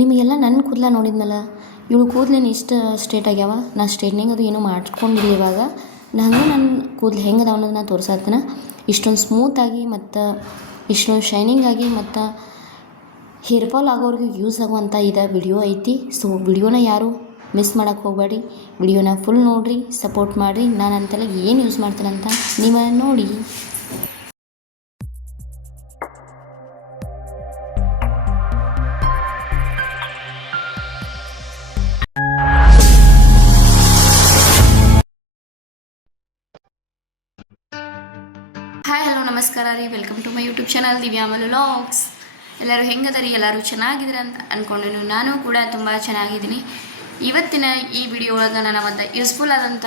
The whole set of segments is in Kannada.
ನಿಮಗೆಲ್ಲ ನನ್ನ ಕೂದಲ ನೋಡಿದ್ನಲ್ಲ? ಇವಳು ಕೂದ್ಲೇನು ಇಷ್ಟು ಸ್ಟ್ರೇಟ್ ಆಗ್ಯಾವ? ನಾ ಸ್ಟ್ರೇಟ್ನಿಂಗ್ ಅದು ಏನೂ ಮಾಡ್ಕೊಂಡಿದ್ದೆ ಇವಾಗ. ನಂಗೆ ನನ್ನ ಕೂದಲು ಹೆಂಗೆ ಅದಾವ ಅನ್ನೋದನ್ನ ತೋರ್ಸತ್ತಿನ ಇಷ್ಟೊಂದು ಸ್ಮೂತಾಗಿ ಮತ್ತು ಇಷ್ಟೊಂದು ಶೈನಿಂಗ್ ಆಗಿ ಮತ್ತು ಹೇರ್ ಫಾಲ್ ಆಗೋರಿಗೆ ಯೂಸ್ ಆಗುವಂಥ ಇದು ವಿಡಿಯೋ ಐತಿ. ಸೊ ವಿಡಿಯೋನ ಯಾರು ಮಿಸ್ ಮಾಡೋಕ್ಕೆ ಹೋಗಬೇಡಿ. ವಿಡಿಯೋನ ಫುಲ್ ನೋಡಿರಿ ಸಪೋರ್ಟ್ ಮಾಡಿರಿ. ನಾನು ಅಂತೆಲ್ಲ ಏನು ಯೂಸ್ ಮಾಡ್ತೀನಂತ ನೀವು ನೋಡಿ. ನಮಸ್ಕಾರ ರೀ. Welcome to my YouTube channel Divya logs ಎಲ್ಲರೂ ಹೆಂಗದರಿ? ಎಲ್ಲರೂ ಚೆನ್ನಾಗಿದ್ದೀರ ಅಂತ ಅಂದ್ಕೊಂಡೇನು ನಾನು ಕೂಡ ತುಂಬ ಚೆನ್ನಾಗಿದ್ದೀನಿ. ಇವತ್ತಿನ ಈ ವಿಡಿಯೋ ಒಳಗೆ ನಾನು ಒಂದು ಯೂಸ್ಫುಲ್ ಆದಂಥ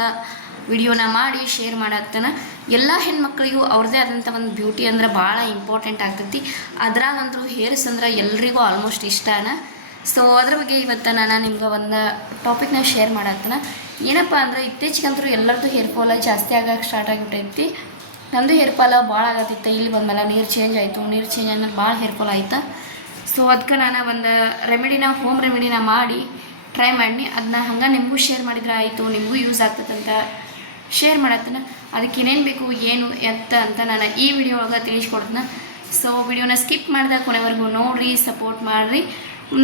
ವಿಡಿಯೋನ ಮಾಡಿ ಶೇರ್ ಮಾಡಾಕ್ತಾನೆ. ಎಲ್ಲ ಹೆಣ್ಮಕ್ಳಿಗೂ ಅವ್ರದ್ದೇ ಆದಂಥ ಒಂದು ಬ್ಯೂಟಿ ಅಂದ್ರೆ ಭಾಳ ಇಂಪಾರ್ಟೆಂಟ್ ಆಗ್ತೈತಿ. ಅದ್ರಾಗಂತೂ ಹೇರ್ಸ್ ಅಂದ್ರೆ ಎಲ್ರಿಗೂ ಆಲ್ಮೋಸ್ಟ್ ಇಷ್ಟನ. ಸೊ ಅದ್ರ ಬಗ್ಗೆ ಇವತ್ತು ನಾನು ನಿಮ್ಗೆ ಒಂದು ಟಾಪಿಕ್ನ ಶೇರ್ ಮಾಡಾಕ್ತಾನೆ. ಏನಪ್ಪ ಅಂದ್ರೆ ಇತ್ತೀಚೆಗಂತೂ ಎಲ್ಲರದ್ದು ಹೇರ್ ಫಾಲ್ ಜಾಸ್ತಿ ಆಗಕ್ಕೆ ಸ್ಟಾರ್ಟ್ ಆಗಿಬಿಟ್ಟೈತಿ. ನಮ್ಮದು ಹೇರ್ ಫಾಲ್ ಭಾಳ ಆಗತ್ತಿತ್ತು. ಇಲ್ಲಿ ಬಂದಮೇಲೆ ನೀರು ಚೇಂಜ್ ಆಯಿತು. ನೀರು ಚೇಂಜ್ ಆದ್ಮೇಲೆ ಭಾಳ ಹೇರ್ ಫಾಲ್ ಆಯ್ತು. ಸೊ ಅದಕ್ಕೆ ನಾನು ಒಂದು ರೆಮಿಡಿನ ಹೋಮ್ ರೆಮಿಡಿನ ಮಾಡಿ ಟ್ರೈ ಮಾಡಿ ಅದನ್ನ ಹಂಗೆ ನಿಮಗೂ ಶೇರ್ ಮಾಡಿದ್ರೆ ಆಯಿತು. ನಿಮಗೂ ಯೂಸ್ ಆಗ್ತದಂತ ಶೇರ್ ಮಾಡತ್ತನ. ಅದಕ್ಕೆ ಏನೇನು ಬೇಕು, ಏನು, ಎತ್ತ ಅಂತ ನಾನು ಈ ವಿಡಿಯೋ ಒಳಗೆ ತಿಳಿಸ್ಕೊಡ್ತೀನಿ. ಸೊ ವಿಡಿಯೋನ ಸ್ಕಿಪ್ ಮಾಡಿದಾಗ ಕೊನೆವರೆಗೂ ನೋಡಿರಿ ಸಪೋರ್ಟ್ ಮಾಡಿರಿ.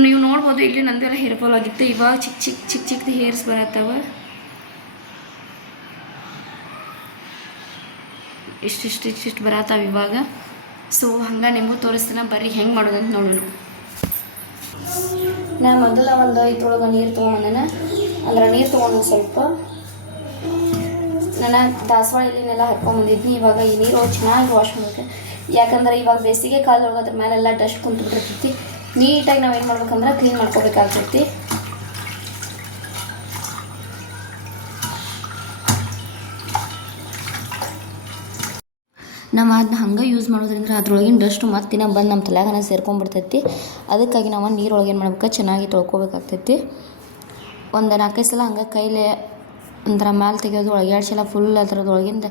ನೀವು ನೋಡ್ಬೋದು, ಇಲ್ಲಿ ನಂದೆಲ್ಲ ಹೇರ್ ಫಾಲ್ ಆಗಿತ್ತು. ಇವಾಗ ಚಿಕ್ಕ ಚಿಕ್ಕ ಚಿಕ್ಕ ಚಿಕ್ಕದು ಹೇರ್ಸ್ ಬರತ್ತವ. ಇಷ್ಟಿಷ್ಟು ಇಷ್ಟಿಷ್ಟು ಬರತ್ತಾವ ಇವಾಗ ಸೊ ಹಂಗೆ ನಿಮಗೂ ತೋರಿಸ್ತೀನಿ. ಬರ್ರಿ, ಹೆಂಗೆ ಮಾಡೋದಂತ ನೋಡೋಣ. ನಾ ಮೊದಲ ಒಂದು ಇದ್ರೊಳಗೆ ನೀರು ತೊಗೊಂಬಂದನ. ಅಂದ್ರೆ ನೀರು ತೊಗೊಂಡು ಸ್ವಲ್ಪ. ನಾನು ದಾಸವಾಳ ಇಲ್ಲಿನೆಲ್ಲ ಹಾಕ್ಕೊಂಬಂದಿದ್ನಿ ಇವಾಗ ಈ ನೀರು ಚೆನ್ನಾಗಿ ವಾಶ್ ಮಾಡ್ಬೇಕು. ಯಾಕಂದ್ರೆ ಇವಾಗ ಬೇಸಿಗೆ ಕಾಲದೊಳಗೆ ಅದ್ರ ಮೇಲೆಲ್ಲ ಡಸ್ಟ್ ಕುಂತ್ಬಿಟ್ಟಿರ್ತೈತಿ. ನೀಟಾಗಿ ನಾವು ಏನು ಮಾಡ್ಬೇಕಂದ್ರೆ ಕ್ಲೀನ್ ಮಾಡ್ಕೋಬೇಕಾಗ್ತೈತಿ. ನಾವು ಅದನ್ನ ಹಂಗೆ ಯೂಸ್ ಮಾಡೋದ್ರಿಂದ ಅದ್ರೊಳಗಿನ ಡಸ್ಟು ಮತ್ತೆ ದಿನ ಬಂದು ನಮ್ಮ ತಲೆಗನ ಸೇರ್ಕೊಂಡ್ಬಿಡ್ತೈತಿ ಅದಕ್ಕಾಗಿ ನಾವು ನೀರೊಳಗೆ ಏನು ಮಾಡ್ಬೇಕು? ಚೆನ್ನಾಗಿ ತೊಳ್ಕೊಬೇಕಾಗ್ತೈತಿ. ಒಂದು ನಾಲ್ಕೈದು ಸಲ ಹಂಗೆ ಕೈಲೇ ಒಂಥರ ಮ್ಯಾಲೆ ತೆಗೆಯೋದು ಒಳಗೆ ಎರಡು ಸಲ ಫುಲ್ ಅದರದೊಳಗಿಂದ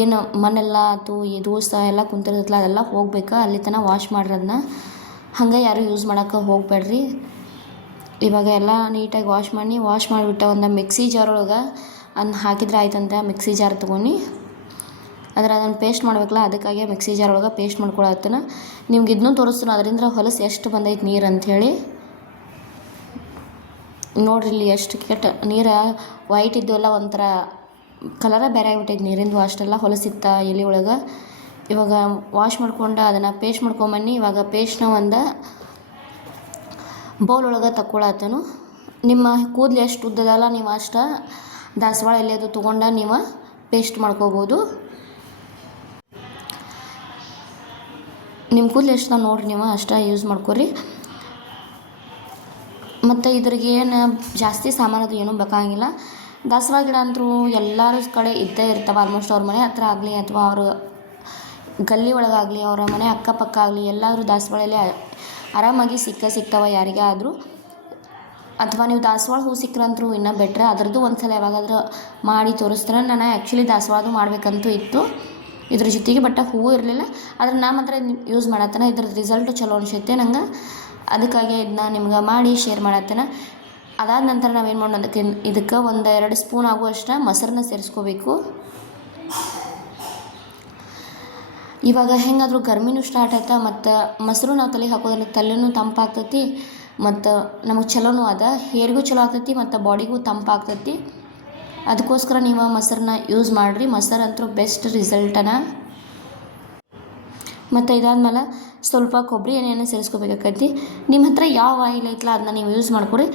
ಏನು ಮನೆಲ್ಲ ಆಯ್ತು ಈ ದೋಸ್ತ ಎಲ್ಲ ಕುಂತಿರ್ತೈತಲ್ಲ, ಅದೆಲ್ಲ ಹೋಗ್ಬೇಕು? ಅಲ್ಲಿ ತನಕ ವಾಶ್ ಮಾಡಿರೋದನ್ನ ಹಂಗೆ ಯಾರು ಯೂಸ್ ಮಾಡೋಕೆ ಹೋಗ್ಬೇಡ್ರಿ ಇವಾಗ ಎಲ್ಲ ನೀಟಾಗಿ ವಾಶ್ ಮಾಡಿ ವಾಶ್ ಮಾಡಿಬಿಟ್ಟು ಒಂದು ಮಿಕ್ಸಿ ಜಾರ್ ಒಳಗೆ ಅದನ್ನ ಹಾಕಿದ್ರೆ ಆಯ್ತಂತ ಮಿಕ್ಸಿ ಜಾರ್ ತೊಗೊಂಡು. ಅದ್ರ ಅದನ್ನು ಪೇಸ್ಟ್ ಮಾಡಬೇಕಲ್ಲ ಅದಕ್ಕಾಗಿ ಮಿಕ್ಸಿ ಜಾರ್ ಒಳಗೆ ಪೇಸ್ಟ್ ಮಾಡ್ಕೊಳತ್ತನ. ನಿಮ್ಗೆ ಇದನ್ನೂ ತೋರಿಸ್ತೀನಿ ಅದರಿಂದ ಹೊಲಸು ಎಷ್ಟು ಬಂದೈತೆ ನೀರು ಅಂಥೇಳಿ ನೋಡ್ರಿ ಇಲ್ಲಿ ಎಷ್ಟು ಕೆಟ್ಟ, ನೀರು ವೈಟ್ ಇದ್ದು ಎಲ್ಲ ಒಂಥರ ಕಲರ ಬೇರೆ ಆಗಿಬಿಟ್ಟೈತೆ ನೀರಿಂದು ಅಷ್ಟೆಲ್ಲ ಹೊಲಸಿತ್ತ ಎಲೆ ಒಳಗೆ. ಇವಾಗ ವಾಶ್ ಮಾಡ್ಕೊಂಡು ಅದನ್ನು ಪೇಸ್ಟ್ ಮಾಡ್ಕೊಂಬನ್ನಿ, ಇವಾಗ ಪೇಸ್ಟ್ನ ಒಂದು ಬೌಲ್ ಒಳಗೆ ತಕ್ಕೊಳತ್ತನು. ನಿಮ್ಮ ಕೂದಲು ಎಷ್ಟು ಉದ್ದದಲ್ಲ, ನೀವು ಅಷ್ಟು ದಾಸವಾಳ ಎಲೆ ಅದು ತೊಗೊಂಡ ನೀವು ಪೇಸ್ಟ್ ಮಾಡ್ಕೋಬೋದು. ನಿಮ್ಮ ಕೂದಲು ಎಷ್ಟು ನೋಡ್ರಿ ನೀವು? ಅಷ್ಟೇ ಯೂಸ್ ಮಾಡ್ಕೊರಿ. ಮತ್ತು ಇದ್ರಿಗೆ ಏನು ಜಾಸ್ತಿ ಸಾಮಾನು ಅದು ಏನೂ ಬೇಕಾಗಿಲ್ಲ. ದಾಸವಾಳ ಗಿಡ ಅಂತೂ ಎಲ್ಲರ ಕಡೆ ಇದ್ದೇ ಇರ್ತವೆ ಆಲ್ಮೋಸ್ಟ್ ಅವ್ರ ಮನೆ ಹತ್ರ ಆಗಲಿ ಅಥವಾ ಅವರು ಗಲ್ಲಿ ಒಳಗಾಗಲಿ ಅವರ ಮನೆ ಅಕ್ಕಪಕ್ಕ ಆಗಲಿ ಎಲ್ಲಾದರೂ ದಾಸವಾಳಲ್ಲಿ ಆರಾಮಾಗಿ ಸಿಕ್ಕ ಸಿಗ್ತಾವೆ ಯಾರಿಗೇ ಆದರೂ. ಅಥವಾ ನೀವು ದಾಸವಾಳ ಹೂ ಸಿಕ್ಕರಂತರೂ ಇನ್ನೂ ಬೆಟ್ರೆ ಅದ್ರದ್ದು ಒಂದು ಸಲ ಯಾವಾಗಾದ್ರೂ ಮಾಡಿ ತೋರಿಸ್ತಾರೆ. ನಾನು ಆ್ಯಕ್ಚುಲಿ ದಾಸವಾಳದು ಮಾಡಬೇಕಂತೂ ಇತ್ತು. ಇದ್ರ ಜೊತೆಗೆ ಬಟ್ ಹೂವು ಇರಲಿಲ್ಲ, ಆದ್ರೆ ನಾ ಮಾತ್ರ ಯೂಸ್ ಮಾಡತ್ತನ. ಇದ್ರದ್ದು ರಿಸಲ್ಟ್ ಚಲೋ ಅನಿಸುತ್ತೆ ನಂಗೆ. ಅದಕ್ಕಾಗಿ ಇದನ್ನ ನಿಮ್ಗೆ ಮಾಡಿ ಶೇರ್ ಮಾಡತ್ತೇನೆ. ಅದಾದ ನಂತರ ನಾವೇನು ಮಾಡೋಣ ಅದಕ್ಕೆ ಇದಕ್ಕೆ ಒಂದು ಎರಡು ಸ್ಪೂನ್ ಆಗುವಷ್ಟು ಮೊಸರನ್ನ ಸೇರಿಸ್ಕೋಬೇಕು. ಇವಾಗ ಹೆಂಗಾದರೂ ಗರ್ಮಿನೂ ಸ್ಟಾರ್ಟ್ ಆಯ್ತಾ, ಮತ್ತು ಮೊಸರು ನಾವು ತಲೆಗೆ ಹಾಕೋದ್ರಲ್ಲಿ ತಲೆನೂ ತಂಪಾಗ್ತೈತಿ, ಮತ್ತು ನಮಗೆ ಚಲೋನೂ ಅದ ಹೇರ್ಗೂ ಚಲೋ ಆಗ್ತೈತಿ, ಮತ್ತು ಬಾಡಿಗೂ ತಂಪಾಗ್ತೈತಿ. ಅದಕ್ಕೋಸ್ಕರ ನೀವು ಮೊಸರನ್ನ ಯೂಸ್ ಮಾಡಿರಿ. ಮೊಸರು ಅಂತೂ ಬೆಸ್ಟ್ ರಿಸಲ್ಟನ ಮತ್ತು ಇದಾದ್ಮೇಲೆ ಸ್ವಲ್ಪ ಕೊಬ್ಬರಿ ಎಣ್ಣೆಯನ್ನು ಸೇರಿಸ್ಕೋಬೇಕಾಕೈತಿ ನಿಮ್ಮ ಹತ್ರ ಯಾವ ಆಯಿಲ್ ಐತಲ್ಲ ಅದನ್ನ ನೀವು ಯೂಸ್ ಮಾಡ್ಕೊರಿ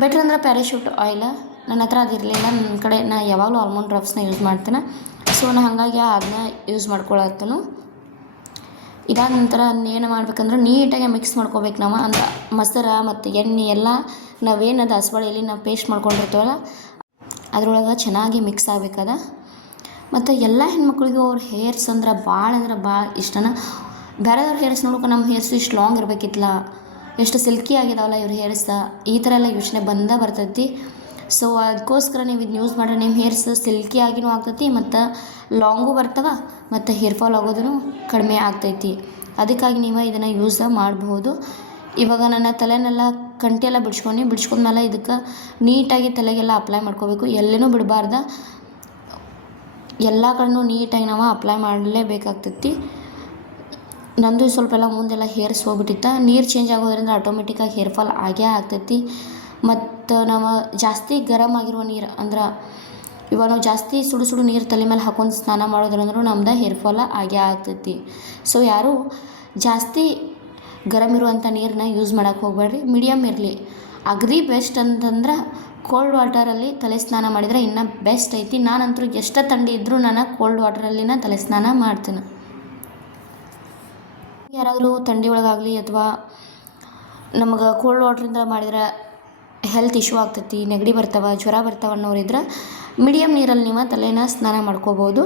ಬೆಟ್ರ್ ಅಂದ್ರೆ ಪ್ಯಾರಾಶೂಟ್ ಆಯಿಲ್ ನನ್ನ ಹತ್ರ ಅದಿರಲಿಲ್ಲ ನನ್ನ ಕಡೆ ನಾ ಯಾವಾಗಲೂ ಆಲ್ಮಂಡ್ ಡ್ರಾಪ್ಸ್ನ ಯೂಸ್ ಮಾಡ್ತೇನೆ. ಸೊ ನಾ ಹಾಗಾಗಿ ಅದನ್ನ ಯೂಸ್ ಮಾಡ್ಕೊಳತ್ತನು. ಇದಾದ ನಂತರ ಏನು ಮಾಡ್ಬೇಕಂದ್ರೆ ನೀಟಾಗಿ ಮಿಕ್ಸ್ ಮಾಡ್ಕೋಬೇಕು ನಾವು. ಅಂದ್ರೆ ಮೊಸರು ಮತ್ತು ಎಣ್ಣೆ ಎಲ್ಲ ನಾವೇನು ದಾಸವಾಳ ನಾವು ಪೇಸ್ಟ್ ಮಾಡ್ಕೊಂಡಿರ್ತೀವಲ್ಲ ಅದ್ರೊಳಗೆ ಚೆನ್ನಾಗಿ ಮಿಕ್ಸ್ ಆಗ್ಬೇಕದ. ಮತ್ತು ಎಲ್ಲ ಹೆಣ್ಮಕ್ಳಿಗೂ ಅವ್ರ ಹೇರ್ಸ್ ಅಂದ್ರೆ ಭಾಳ ಅಂದ್ರೆ ಭಾಳ ಇಷ್ಟನ. ಬೇರೆದವ್ರ ಹೇರ್ಸ್ ನೋಡೋಕೆ ನಮ್ಮ ಹೇರ್ಸ್ ಇಷ್ಟು ಲಾಂಗ್ ಇರಬೇಕಿತ್ತಲ್ಲ ಎಷ್ಟು ಸಿಲ್ಕಿ ಆಗಿದಾವಲ್ಲ ಇವ್ರ ಹೇರ್ಸ ಈ ಥರ ಎಲ್ಲ ಯೋಚನೆ ಬಂದೇ ಬರ್ತೈತಿ. ಸೊ ಅದಕ್ಕೋಸ್ಕರ ನೀವು ಇದನ್ನ ಯೂಸ್ ಮಾಡ್ರೆ ನಿಮ್ಮ ಹೇರ್ಸ್ ಸಿಲ್ಕಿ ಆಗಿನೂ ಆಗ್ತೈತಿ ಮತ್ತು ಲಾಂಗು ಬರ್ತವೆ ಮತ್ತು ಹೇರ್ ಫಾಲ್ ಆಗೋದೂ ಕಡಿಮೆ ಆಗ್ತೈತಿ. ಅದಕ್ಕಾಗಿ ನೀವು ಇದನ್ನು ಯೂಸ್ ಮಾಡಬಹುದು. ಇವಾಗ ನನ್ನ ತಲೆನೆಲ್ಲ ಕಂಟಿಯೆಲ್ಲ ಬಿಡ್ಸ್ಕೊಂಡು, ಬಿಡ್ಸ್ಕೊಂಡ್ಮೇಲೆ ಇದಕ್ಕೆ ನೀಟಾಗಿ ತಲೆಗೆಲ್ಲ ಅಪ್ಲೈ ಮಾಡ್ಕೋಬೇಕು. ಎಲ್ಲೇನೂ ಬಿಡಬಾರ್ದ. ಎಲ್ಲ ಕಡೆನೂ ನೀಟಾಗಿ ನಾವು ಅಪ್ಲೈ ಮಾಡಲೇಬೇಕಾಗ್ತೈತಿ. ನಂದು ಸ್ವಲ್ಪ ಎಲ್ಲ ಮುಂದೆಲ್ಲ ಹೇರ್ಸ್ ಹೋಗ್ಬಿಟ್ಟಿತ್ತು ನೀರು ಚೇಂಜ್ ಆಗೋದ್ರಿಂದ ಆಟೋಮೆಟಿಕ್ಕಾಗಿ ಹೇರ್ ಫಾಲ್ ಆಗೇ ಆಗ್ತೈತಿ. ಮತ್ತು ನಾವು ಜಾಸ್ತಿ ಗರಮ್ ಆಗಿರುವ ನೀರು ಅಂದ್ರೆ ಇವಾಗ ನಾವು ಜಾಸ್ತಿ ಸುಡು ಸುಡು ನೀರು ತಲೆ ಮೇಲೆ ಹಾಕೊಂಡು ಸ್ನಾನ ಮಾಡೋದ್ರಂದ್ರೂ ನಮ್ದು ಹೇರ್ ಫಾಲ ಆಗೇ ಆಗ್ತೈತಿ. ಸೊ ಯಾರು ಜಾಸ್ತಿ ಗರಮ್ ಇರುವಂಥ ನೀರನ್ನ ಯೂಸ್ ಮಾಡೋಕ್ಕೆ ಹೋಗಬೇಡ್ರಿ. ಮೀಡಿಯಮ್ ಇರಲಿ. ಅಗ್ರಿ ಬೆಸ್ಟ್ ಅಂತಂದ್ರೆ ಕೋಲ್ಡ್ ವಾಟರಲ್ಲಿ ತಲೆ ಸ್ನಾನ ಮಾಡಿದರೆ ಇನ್ನೂ ಬೆಸ್ಟ್ ಐತಿ. ನಾನಂತೂ ಎಷ್ಟೇ ಥಂಡಿ ಇದ್ದರೂ ನಾನು ಕೋಲ್ಡ್ ವಾಟರಲ್ಲಿನ ತಲೆ ಸ್ನಾನ ಮಾಡ್ತೀನಿ. ಯಾರಾದರೂ ಥಂಡಿ ಒಳಗಾಗಲಿ ಅಥವಾ ನಮಗೆ ಕೋಲ್ಡ್ ವಾಟ್ರಿಂದ ಮಾಡಿದ್ರೆ ಹೆಲ್ತ್ ಇಶ್ಯೂ ಆಗ್ತೈತಿ, ನೆಗಡಿ ಬರ್ತಾವ, ಜ್ವರ ಬರ್ತಾವ ಅನ್ನೋರಿದ್ರೆ ಮೀಡಿಯಮ್ ನೀರಲ್ಲಿ ನೀವು ತಲೆನ ಸ್ನಾನ ಮಾಡ್ಕೋಬೋದು.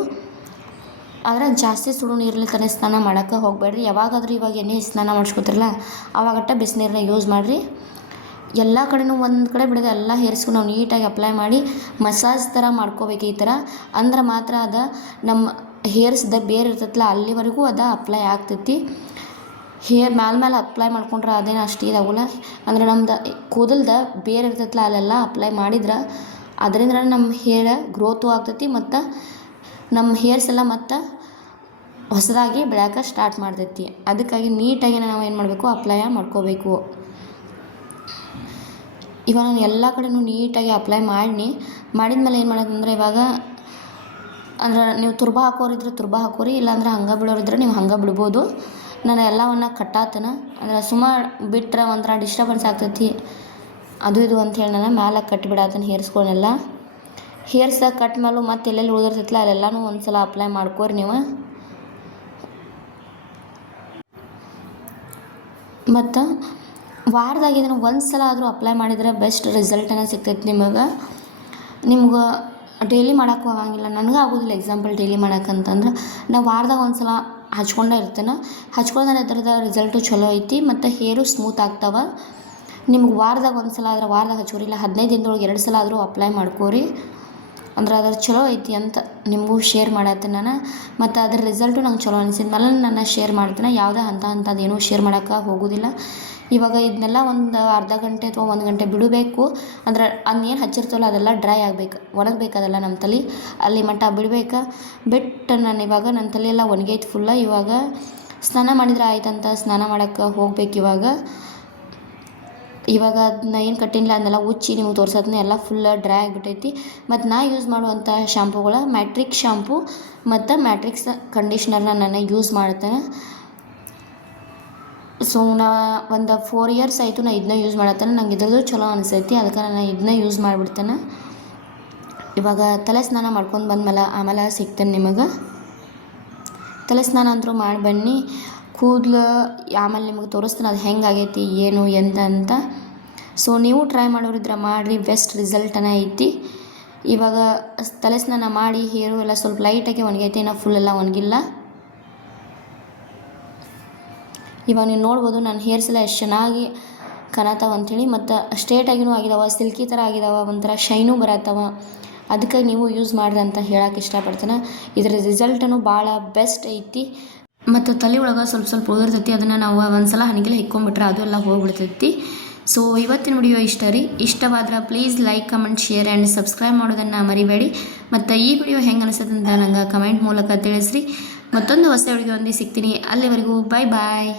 ಆದರೆ ಜಾಸ್ತಿ ಸುಡು ನೀರಲ್ಲಿ ತಲೆ ಸ್ನಾನ ಮಾಡೋಕ್ಕೆ ಹೋಗಬೇಡ್ರಿ. ಯಾವಾಗಾದ್ರೂ ಇವಾಗ ಎಣ್ಣೆ ಸ್ನಾನ ಮಾಡಿಸ್ಕೊತಿರಲ್ಲ, ಆವಾಗಟ್ಟ ಬಿಸಿನೀರನ್ನ ಯೂಸ್ ಮಾಡಿರಿ. ಎಲ್ಲ ಕಡೆನೂ ಒಂದು ಕಡೆ ಬಿಡದೆ ಎಲ್ಲ ಹೇರ್ಸ್ಗೂ ನಾವು ನೀಟಾಗಿ ಅಪ್ಲೈ ಮಾಡಿ ಮಸಾಜ್ ಥರ ಮಾಡ್ಕೋಬೇಕು ಈ ಥರ ಅಂದ್ರೆ ಮಾತ್ರ ಅದ ನಮ್ಮ ಹೇರ್ಸ್ದ ಬೇರೆ ಇರ್ತೈತಲ್ಲ ಅಲ್ಲಿವರೆಗೂ ಅದ ಅಪ್ಲೈ ಆಗ್ತೈತಿ. ಹೇರ್ ಮ್ಯಾಲ ಮ್ಯಾಲೆ ಅಪ್ಲೈ ಮಾಡ್ಕೊಂಡ್ರೆ ಅದೇನು ಅಷ್ಟು ಇದಾಗಲ್ಲ ಅಂದ್ರೆ ನಮ್ದು ಕೂದಲ್ದ ಬೇರೆ ಇರ್ತೈತಲ್ಲ ಅಲ್ಲೆಲ್ಲ ಅಪ್ಲೈ ಮಾಡಿದ್ರೆ ಅದರಿಂದ ನಮ್ಮ ಹೇರ್ ಗ್ರೋತು ಆಗ್ತೈತಿ ಮತ್ತು ನಮ್ಮ ಹೇರ್ಸ್ ಎಲ್ಲ ಮತ್ತು ಹೊಸದಾಗಿ ಬೆಳ್ಯಾಕ ಸ್ಟಾರ್ಟ್ ಮಾಡ್ತೈತಿ. ಅದಕ್ಕಾಗಿ ನೀಟಾಗಿ ನಾವು ಏನು ಮಾಡಬೇಕು ಅಪ್ಲೈ ಮಾಡ್ಕೋಬೇಕು. ಇವಾಗ ನಾನು ಎಲ್ಲ ಕಡೆನೂ ನೀಟಾಗಿ ಅಪ್ಲೈ ಮಾಡಿ ಮಾಡಿದ್ಮೇಲೆ ಏನು ಮಾಡೋದಂದ್ರೆ ಇವಾಗ ಅಂದ್ರೆ ನೀವು ತುರ್ಬ ಹಾಕೋರಿದ್ರೆ ತುರ್ಬ ಹಾಕೋರಿ, ಇಲ್ಲಾಂದ್ರೆ ಹಂಗೆ ಬಿಡೋರಿದ್ರೆ ನೀವು ಹಂಗೆ ಬಿಡ್ಬೋದು. ನಾನು ಎಲ್ಲವನ್ನ ಕಟ್ಟಾತನ, ಅಂದ್ರೆ ಸುಮಾರು ಬಿಟ್ಟರೆ ಒಂಥರ ಡಿಸ್ಟರ್ಬೆನ್ಸ್ ಆಗ್ತೈತಿ. ಅದು ಇದು ಅಂತ ಅಂಥೇಳಿ ನಾನು ಮ್ಯಾಲೆ ಕಟ್ಟಿಬಿಡಾತನ ಹೇರ್ಸ್ಗಳನ್ನೆಲ್ಲ ಹೇರ್ಸ ಕಟ್ ಮೇಲೂ ಮತ್ತೆ ಎಲ್ಲೆಲ್ಲಿ ಉಳಿದಿರ್ತೈತಲ್ಲ, ಅಲ್ಲೆಲ್ಲನೂ ಒಂದು ಸಲ ಅಪ್ಲೈ ಮಾಡ್ಕೋರಿ ನೀವು. ಮತ್ತು ವಾರದಾಗ ಇದನ್ನು ಒಂದು ಸಲ ಆದರೂ ಅಪ್ಲೈ ಮಾಡಿದರೆ ಬೆಸ್ಟ್ ರಿಸಲ್ಟನ್ನು ಸಿಗ್ತೈತೆ ನಿಮಗೆ. ನಿಮ್ಗೆ ಡೈಲಿ ಮಾಡೋಕ್ಕೂ ಆಗಂಗಿಲ್ಲ. ನನಗೆ ಆಗೋದಿಲ್ಲ ಎಕ್ಸಾಂಪಲ್ ಡೈಲಿ ಮಾಡೋಕ್ಕಂತಂದ್ರೆ. ನಾವು ವಾರದಾಗ ಒಂದು ಸಲ ಹಚ್ಕೊಂಡೇ ಇರ್ತೇನೆ. ಹಚ್ಕೊಂಡ್ರೆ ಇದ್ರದ ರಿಸಲ್ಟು ಚಲೋ ಐತಿ ಮತ್ತು ಹೇರು ಸ್ಮೂತ್ ಆಗ್ತಾವೆ. ನಿಮ್ಗೆ ವಾರದಾಗ ಒಂದು ಸಲ ಆದ್ರೆ ವಾರದಾಗ ಹಚ್ಕೋರಿ, ಇಲ್ಲ ಹದಿನೈದು ದಿನದೊಳಗೆ ಎರಡು ಸಲ ಆದರೂ ಅಪ್ಲೈ ಮಾಡ್ಕೋರಿ. ಅಂದ್ರೆ ಅದ್ರ ಚಲೋ ಐತಿ ಅಂತ ನಿಮಗೂ ಶೇರ್ ಮಾಡತ್ತೀನಿ ನಾನು. ಮತ್ತು ಅದ್ರ ರಿಸಲ್ಟು ನಂಗೆ ಚಲೋ ಅನಿಸಿದ ಮೇಲೆ ನಾನು ಶೇರ್ ಮಾಡ್ತೀನಿ. ಯಾವುದೇ ಹಂತ ಅಂಥದ್ದೇನೂ ಶೇರ್ ಮಾಡೋಕ್ಕೆ ಹೋಗೋದಿಲ್ಲ. ಇವಾಗ ಇದನ್ನೆಲ್ಲ ಒಂದು ಅರ್ಧ ಗಂಟೆ ಅಥವಾ ಒಂದು ಗಂಟೆ ಬಿಡಬೇಕು. ಅಂದ್ರೆ ಏನು ಹಚ್ಚಿರ್ತಲ್ಲ ಅದೆಲ್ಲ ಡ್ರೈ ಆಗ್ಬೇಕು, ಒಣಗಬೇಕು ಅದೆಲ್ಲ ನಮ್ಮ ತಲೆ. ಅಲ್ಲಿ ಮಟ್ಟ ಬಿಡ್ಬೇಕು. ಬಿಟ್ಟು ನಾನು ಇವಾಗ ನನ್ನ ತಲೆ ಎಲ್ಲ ಒಣಗೈತೆ ಫುಲ್ಲ ಇವಾಗ ಸ್ನಾನ ಮಾಡಿದ್ರೆ ಆಯ್ತಂತ ಸ್ನಾನ ಮಾಡೋಕ್ಕೆ ಹೋಗ್ಬೇಕು ಇವಾಗ. ಇವಾಗ ಅದನ್ನ ಏನು ಕಟ್ಟಿಲ್ಲ ಅದನ್ನೆಲ್ಲ ಉಚ್ಚಿ ನಿಮ್ಗೆ ತೋರಿಸೋದನ್ನ ಎಲ್ಲ ಫುಲ್ ಡ್ರೈ ಆಗಿಬಿಟ್ಟೈತಿ ಮತ್ತು ನಾ ಯೂಸ್ ಮಾಡುವಂಥ ಶಾಂಪುಗಳ ಮ್ಯಾಟ್ರಿಕ್ ಶ್ಯಾಂಪು ಮತ್ತು ಮ್ಯಾಟ್ರಿಕ್ಸ್ ಕಂಡೀಷ್ನರ್ನ ನಾನು ಯೂಸ್ ಮಾಡ್ತೇನೆ. ಸೊ ನಾ ಒಂದು ಫೋರ್ ಇಯರ್ಸ್ ಆಯಿತು ನಾ ಇದನ್ನ ಯೂಸ್ ಮಾಡತ್ತೇನೆ. ನಂಗೆ ಇದ್ರದ್ದು ಚಲೋ ಅನಿಸೈತಿ, ಅದಕ್ಕೆ ನಾನು ಇದನ್ನ ಯೂಸ್ ಮಾಡಿಬಿಡ್ತೇನೆ. ಇವಾಗ ತಲೆ ಸ್ನಾನ ಮಾಡ್ಕೊಂಡು ಬಂದ್ಮೇಲೆ ಆಮೇಲೆ ಸಿಗ್ತೇನೆ ನಿಮಗೆ. ತಲೆ ಸ್ನಾನ ಅಂತೂ ಮಾಡಿ ಬನ್ನಿ. ಕೂದಲು, ಆಮೇಲೆ ನಿಮಗೆ ತೋರಿಸ್ತೀನಿ ಅದು ಹೆಂಗಾಗೈತಿ, ಏನು, ಎಂತ ಅಂತ. ಸೊ ನೀವು ಟ್ರೈ ಮಾಡೋರಿದ್ರೆ ಮಾಡಿರಿ ಬೆಸ್ಟ್ ರಿಸಲ್ಟನೇ ಐತಿ. ಇವಾಗ ತಲೆ ಸ್ನಾನ ಮಾಡಿ ಹೇರು ಎಲ್ಲ ಸ್ವಲ್ಪ ಲೈಟಾಗಿ ಒಣಗೈತಿ, ಇನ್ನೂ ಫುಲ್ ಎಲ್ಲ ಒಣಗಿಲ್ಲ. ಇವಾಗ ನೀವು ನೋಡ್ಬೋದು ನನ್ನ ಹೇರ್ಸ್ ಎಲ್ಲ ಎಷ್ಟು ಚೆನ್ನಾಗಿ ಕಾಣತ್ತಾವ ಅಂಥೇಳಿ, ಮತ್ತು ಸ್ಟ್ರೇಟಾಗಿನೂ ಆಗಿದಾವ ಸಿಲ್ಕಿ ಥರ ಆಗಿದಾವ, ಒಂಥರ ಶೈನು ಬರತ್ತವ. ಅದಕ್ಕೆ ನೀವು ಯೂಸ್ ಮಾಡ್ರಿ ಅಂತ ಹೇಳಕ್ಕೆ ಇಷ್ಟಪಡ್ತೇನೆ. ಇದ್ರ ರಿಸಲ್ಟನು ಭಾಳ ಬೆಸ್ಟ್ ಐತಿ. ಮತ್ತು ತಲೆ ಒಳಗೆ ಸ್ವಲ್ಪ ಸ್ವಲ್ಪ ಉಳಿದಿರ್ತೈತಿ ಅದನ್ನು ನಾವು ಒಂದು ಸಲ ಹನಿಗೆಲ್ಲ ಹಿಕ್ಕೊಂಬಿಟ್ರೆ ಅದು ಎಲ್ಲ ಹೋಗ್ಬಿಡ್ತೈತಿ. ಸೊ ಇವತ್ತಿನ ವಿಡಿಯೋ ಇಷ್ಟ ರೀ. ಇಷ್ಟವಾದ್ರೆ please like comment share and subscribe ಮಾಡೋದನ್ನು ಮರಿಬೇಡಿ. ಮತ್ತು ಈ ವಿಡಿಯೋ ಹೆಂಗೆ ಅನಿಸುತ್ತೆ ಅಂತ ನಂಗೆ ಕಮೆಂಟ್ ಮೂಲಕ ತಿಳಿಸ್ರಿ. ಮತ್ತೊಂದು ಹೊಸ ವಿಡಿಯೋ ಒಂದೇ ಸಿಗ್ತೀನಿ. ಅಲ್ಲಿವರೆಗೂ ಬಾಯ್ ಬಾಯ್